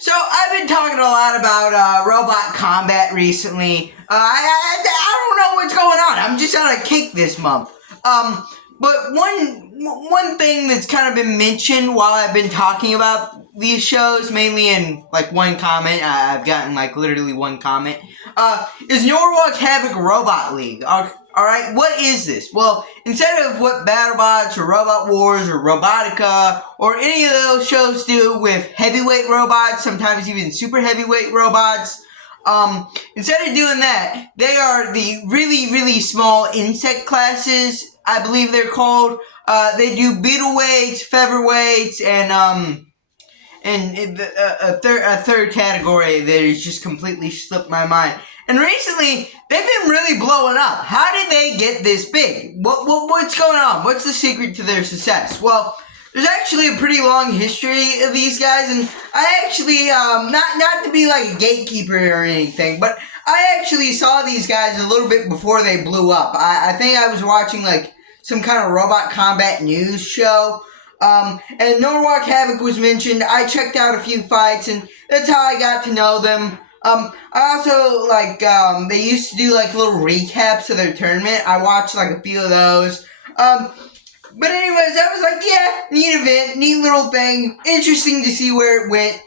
So I've been talking a lot about robot combat recently. I don't know what's going on. I'm just on a kick this month. But one thing that's kind of been mentioned while I've been talking about these shows, mainly in like one comment, I've gotten like literally one comment, is Norwalk Havoc Robot League. Alright, what is this? Well, instead of what BattleBots or Robot Wars or Robotica or any of those shows do with heavyweight robots, sometimes even super heavyweight robots, instead of doing that, they are the really, really small insect classes, I believe they're called. They do beetle weights, featherweights, and a third category that has just completely slipped my mind. And recently, they've been really blowing up. How did they get this big? What's going on? What's the secret to their success? Well, there's actually a pretty long history of these guys, and I actually, not to be like a gatekeeper or anything, but I actually saw these guys a little bit before they blew up. I think I was watching like some kind of robot combat news show. And Norwalk Havoc was mentioned. I checked out a few fights, and that's how I got to know them. I also, they used to do, little recaps of their tournament. I watched, a few of those. But anyways, I was like, yeah, neat event, neat little thing. Interesting to see where it went.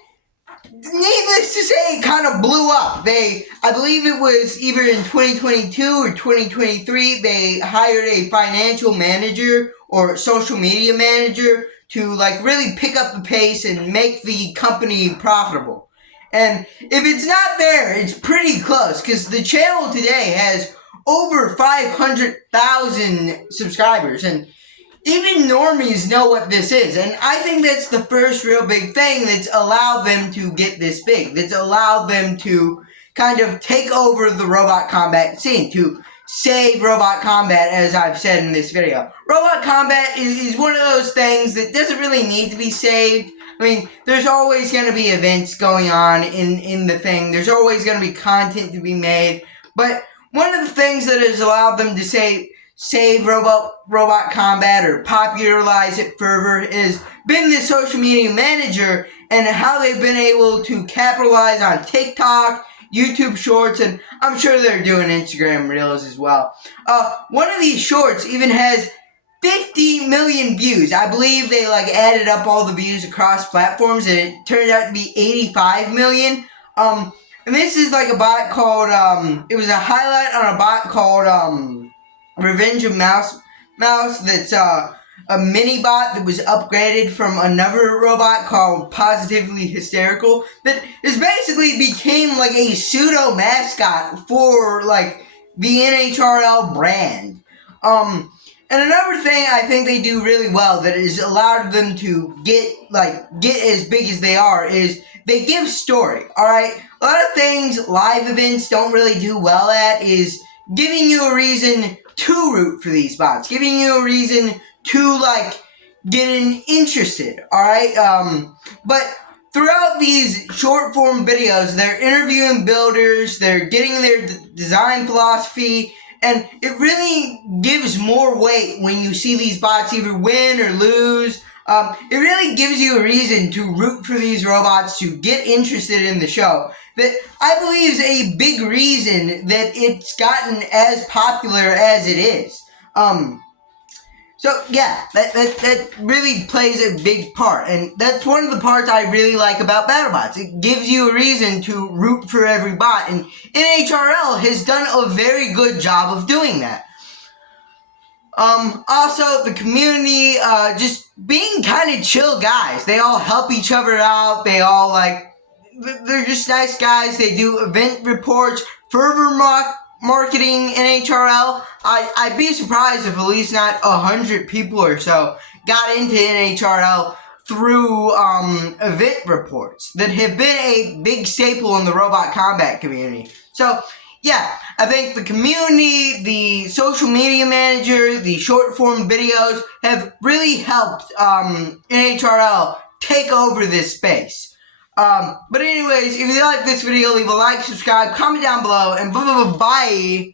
Needless to say, it kind of blew up. I believe it was either in 2022 or 2023, they hired a financial manager or social media manager to really pick up the pace and make the company profitable. And if it's not there, it's pretty close, because the channel today has over 500,000 subscribers, and even normies know what this is, and I think that's the first real big thing that's allowed them to get this big, that's allowed them to kind of take over the robot combat scene, to save robot combat, as I've said in this video. Robot combat is one of those things that doesn't really need to be saved. I mean, there's always going to be events going on in the thing, there's always going to be content to be made, but one of the things that has allowed them to save robot combat or popularize it further has been the social media manager and how they've been able to capitalize on TikTok, YouTube Shorts, and I'm sure they're doing Instagram Reels as well. One of these shorts even has 50 million views. I believe they added up all the views across platforms, and it turned out to be 85 million. And this is a bot called, it was a highlight on a bot called, Revenge of Mouse that's a mini bot that was upgraded from another robot called Positively Hysterical that is basically became a pseudo mascot for the nhrl brand. And another thing I think they do really well that has allowed them to get as big as they are is they give story. Alright, a lot of things live events don't really do well at is giving you a reason to root for these bots, giving you a reason to getting interested, alright? But throughout these short form videos, they're interviewing builders, they're getting their design philosophy, and it really gives more weight when you see these bots either win or lose. It really gives you a reason to root for these robots, to get interested in the show. That I believe is a big reason that it's gotten as popular as it is. So yeah, that really plays a big part, and that's one of the parts I really like about BattleBots. It gives you a reason to root for every bot, and nhrl has done a very good job of doing that. Also, the community, just being kind of chill guys. They all help each other out. They all, they're just nice guys. They do event reports, further marketing nhrl. I'd be surprised if at least not 100 people or so got into nhrl through, event reports that have been a big staple in the robot combat community. So, yeah, I think the community, the social media manager, the short form videos have really helped nhrl take over this space. But anyways, if you like this video, leave a like, subscribe, comment down below, and bye.